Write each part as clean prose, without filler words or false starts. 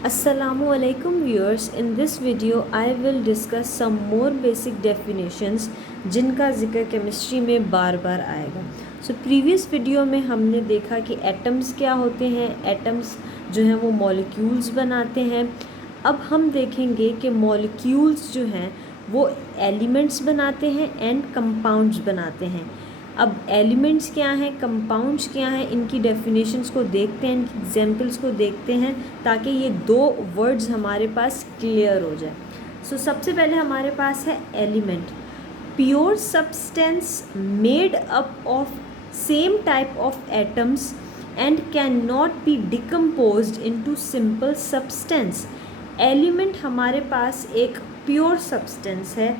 Assalamualaikum viewers, in this video I will discuss some more basic definitions जिनका जिक्र chemistry में बार बार आएगा। Previous video में हमने देखा कि एटम्स क्या होते हैं। एटम्स जो हैं वो मॉलिक्यूल्स बनाते हैं। अब हम देखेंगे कि मॉलिक्यूल्स जो हैं वो एलिमेंट्स बनाते हैं एंड कंपाउंड्स बनाते हैं। अब एलिमेंट्स क्या हैं, कंपाउंड्स क्या हैं, इनकी डेफिनेशंस को देखते हैं, इनकी एग्जांपल्स को देखते हैं ताकि ये दो वर्ड्स हमारे पास क्लियर हो जाए। सबसे पहले हमारे पास है element, pure substance made up of same type of atoms and can not be decomposed into simple substance. Element हमारे पास एक प्योर सब्सटेंस है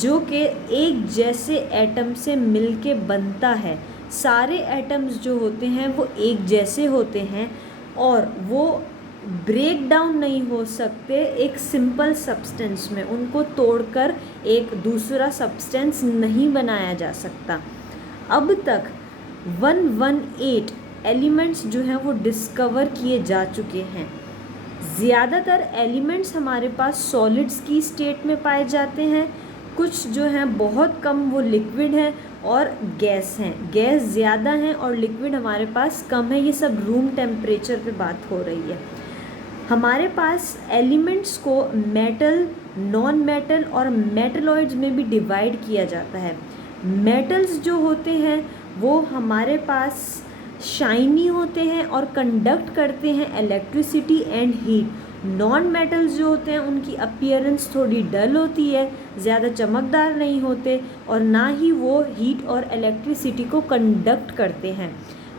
जो कि एक जैसे एटम से मिलके बनता है। सारे एटम्स जो होते हैं वो एक जैसे होते हैं और वो ब्रेक डाउन नहीं हो सकते एक सिंपल सब्सटेंस में, उनको तोड़कर एक दूसरा सब्सटेंस नहीं बनाया जा सकता। अब तक 118 एलिमेंट्स जो हैं वो डिस्कवर किए जा चुके हैं। ज़्यादातर एलिमेंट्स हमारे पास सॉलिड्स की स्टेट में पाए जाते हैं, कुछ जो हैं बहुत कम वो लिक्विड हैं और गैस हैं। गैस ज़्यादा हैं और लिक्विड हमारे पास कम है। ये सब रूम टेम्परेचर पे बात हो रही है। हमारे पास एलिमेंट्स को मेटल, नॉन मेटल और मेटलॉइड्स में भी डिवाइड किया जाता है। मेटल्स जो होते हैं वो हमारे पास शाइनी होते हैं और कंडक्ट करते हैं electricity and heat. Non metals जो होते हैं उनकी अपीयरेंस थोड़ी डल होती है, ज़्यादा चमकदार नहीं होते और ना ही वो हीट और इलेक्ट्रिसिटी को कंडक्ट करते हैं।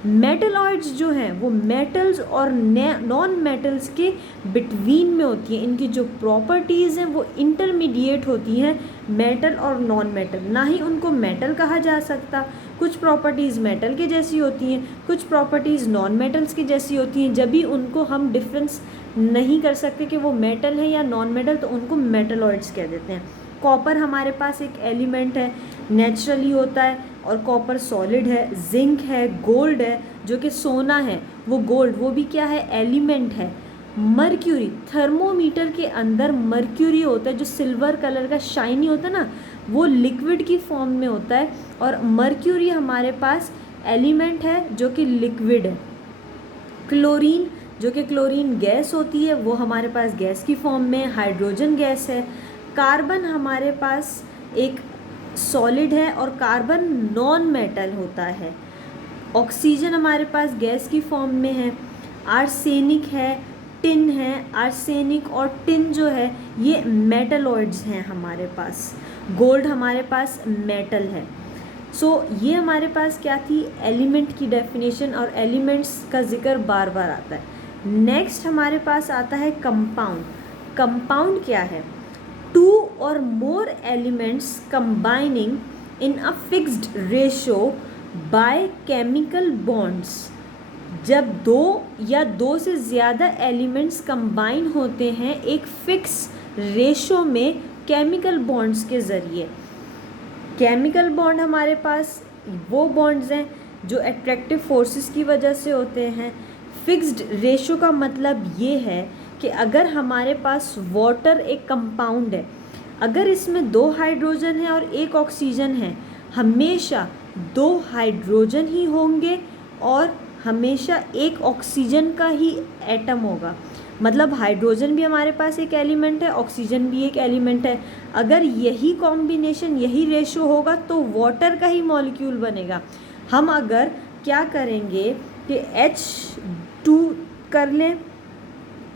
मेटलॉइड्स जो हैं वो मेटल्स और नॉन मेटल्स के बिटवीन में होती हैं। इनकी जो प्रॉपर्टीज़ हैं वो इंटरमीडिएट होती हैं मेटल और नॉन मेटल। ना ही उनको मेटल कहा जा सकता, कुछ प्रॉपर्टीज़ मेटल के जैसी होती हैं, कुछ प्रॉपर्टीज़ नॉन मेटल्स की जैसी होती हैं। जब भी उनको हम डिफरेंस नहीं कर सकते कि वो मेटल है या नॉन मेटल, तो उनको मेटलॉइड्स कह देते हैं। कॉपर हमारे पास एक एलिमेंट है, नेचुरली होता है और कॉपर सॉलिड है। जिंक है, गोल्ड है जो कि सोना है, वो गोल्ड, वो भी क्या है, एलिमेंट है। मर्क्यूरी, थर्मोमीटर के अंदर मर्क्यूरी होता है जो सिल्वर कलर का शाइनी होता है ना, वो लिक्विड की फॉर्म में होता है और मर्क्यूरी हमारे पास एलिमेंट है जो कि लिक्विड है। क्लोरीन, जो कि क्लोरीन गैस होती है, वो हमारे पास गैस की फॉर्म में हाइड्रोजन गैस है। कार्बन हमारे पास एक सॉलिड है और कार्बन नॉन मेटल होता है। ऑक्सीजन हमारे पास गैस की फॉर्म में है। आर्सेनिक है, टिन है। आर्सेनिक और टिन जो है ये मेटलॉइड्स हैं हमारे पास। गोल्ड हमारे पास मेटल है। ये हमारे पास क्या थी, एलिमेंट की डेफिनेशन, और एलिमेंट्स का जिक्र बार बार आता है। नेक्स्ट हमारे पास आता है कंपाउंड। कंपाउंड क्या है, टू और more elements combining in a fixed ratio by chemical bonds. जब दो या दो से ज़्यादा एलिमेंट्स कंबाइन होते हैं एक फिक्स रेशो में केमिकल बॉन्ड्स के ज़रिए। केमिकल बॉन्ड हमारे पास वो बॉन्ड्स हैं जो एट्रैक्टिव फोर्सेस की वजह से होते हैं। फिक्स्ड रेशो का मतलब ये है कि अगर हमारे पास वाटर एक कंपाउंड है, अगर इसमें 2 हाइड्रोजन है और 1 ऑक्सीजन है, हमेशा 2 हाइड्रोजन ही होंगे और हमेशा 1 ऑक्सीजन का ही एटम होगा। मतलब हाइड्रोजन भी हमारे पास एक एलिमेंट है, ऑक्सीजन भी एक एलिमेंट है। अगर यही कॉम्बिनेशन, यही रेशो होगा तो वाटर का ही मॉलिक्यूल बनेगा। हम अगर क्या करेंगे कि H2 कर लें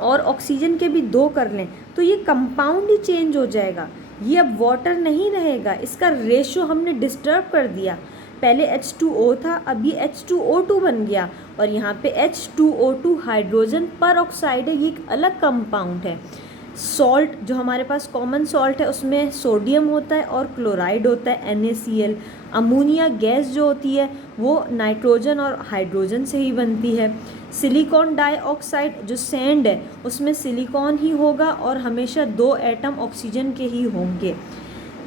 और ऑक्सीजन के भी 2 कर लें तो ये कंपाउंड ही चेंज हो जाएगा, ये अब वाटर नहीं रहेगा। इसका रेशो हमने डिस्टर्ब कर दिया। पहले H2O था, अब ये H2O2 बन गया और यहाँ पे H2O2 हाइड्रोजन पर ऑक्साइड है, ये एक अलग कंपाउंड है। सॉल्ट जो हमारे पास कॉमन सॉल्ट है उसमें सोडियम होता है और क्लोराइड होता है NaCl। अमोनिया गैस जो होती है वो नाइट्रोजन और हाइड्रोजन से ही बनती है। सिलिकॉन डाइऑक्साइड जो सैंड है उसमें सिलिकॉन ही होगा और हमेशा 2 एटम ऑक्सीजन के ही होंगे।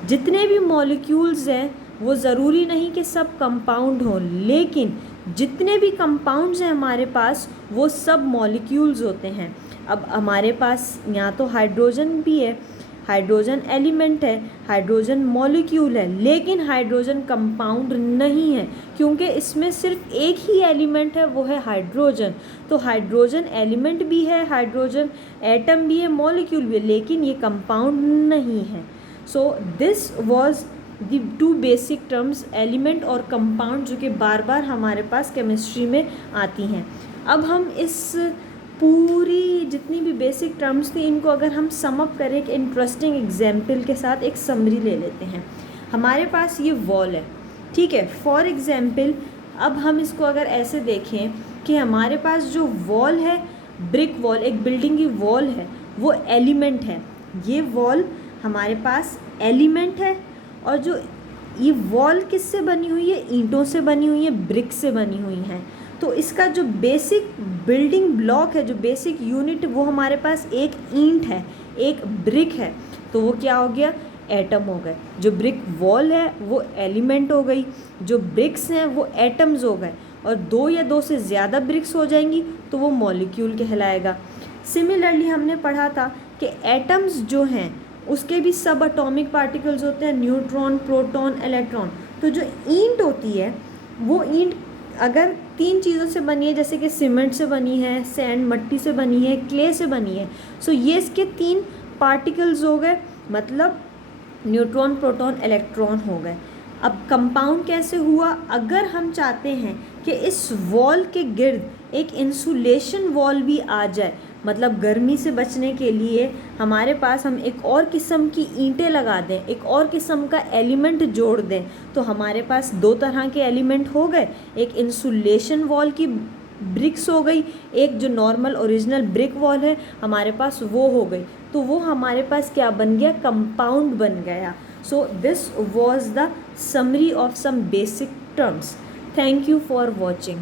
जितने भी मॉलिक्यूल्स हैं वो ज़रूरी नहीं कि सब कंपाउंड हों, लेकिन जितने भी कंपाउंड्स हैं हमारे पास वो सब मॉलिक्यूल्स होते हैं। अब हमारे पास यहाँ तो हाइड्रोजन भी है, हाइड्रोजन एलिमेंट है, हाइड्रोजन मॉलिक्यूल है, लेकिन हाइड्रोजन कंपाउंड नहीं है, क्योंकि इसमें सिर्फ एक ही एलिमेंट है, वो है हाइड्रोजन। तो हाइड्रोजन एलिमेंट भी है, हाइड्रोजन एटम भी है, मॉलिक्यूल भी है, लेकिन ये कंपाउंड नहीं है। So this was the two basic terms, element और कंपाउंड, जो कि बार बार हमारे पास केमिस्ट्री में आती हैं। अब हम इस पूरी जितनी भी बेसिक टर्म्स थी, इनको अगर हम सम अप करें एक इंटरेस्टिंग एग्जाम्पल के साथ, एक समरी ले लेते हैं। हमारे पास ये वॉल है, ठीक है। फॉर एग्जाम्पल अब हम इसको अगर ऐसे देखें कि हमारे पास जो वॉल है, ब्रिक वॉल, एक बिल्डिंग की वॉल है, वो एलिमेंट है। ये वॉल हमारे पास एलिमेंट है, और जो ये वॉल किससे बनी हुई है, ईंटों से बनी हुई है, ब्रिक से बनी हुई है। तो इसका जो बेसिक बिल्डिंग ब्लॉक है, जो बेसिक यूनिट, वो हमारे पास एक ईंट है, एक ब्रिक है। तो वो क्या हो गया, एटम हो गए। जो ब्रिक वॉल है वो एलिमेंट हो गई, जो ब्रिक्स हैं वो एटम्स हो गए, और दो या दो से ज़्यादा ब्रिक्स हो जाएंगी तो वो मॉलिक्यूल कहलाएगा। सिमिलरली हमने पढ़ा था कि एटम्स जो हैं उसके भी सब एटॉमिक पार्टिकल्स होते हैं, न्यूट्रॉन, प्रोटॉन, इलेक्ट्रॉन। तो जो ईंट होती है, वो ईंट अगर 3 चीज़ों से बनी है, जैसे कि सीमेंट से बनी है, सैंड मट्टी से बनी है, क्ले से बनी है, सो ये इसके 3 पार्टिकल्स हो गए, मतलब न्यूट्रॉन, प्रोटॉन, इलेक्ट्रॉन हो गए। अब कंपाउंड कैसे हुआ, अगर हम चाहते हैं कि इस वॉल के गिर्द एक इंसुलेशन वॉल भी आ जाए, मतलब गर्मी से बचने के लिए हमारे पास हम एक और किस्म की ईंटें लगा दें, एक और किस्म का एलिमेंट जोड़ दें, तो हमारे पास 2 तरह के एलिमेंट हो गए। एक इंसुलेशन वॉल की ब्रिक्स हो गई, एक जो नॉर्मल ओरिजिनल ब्रिक वॉल है हमारे पास वो हो गई। तो वो हमारे पास क्या बन गया, कंपाउंड बन गया। So this was the summary of some basic terms. Thank you for watching.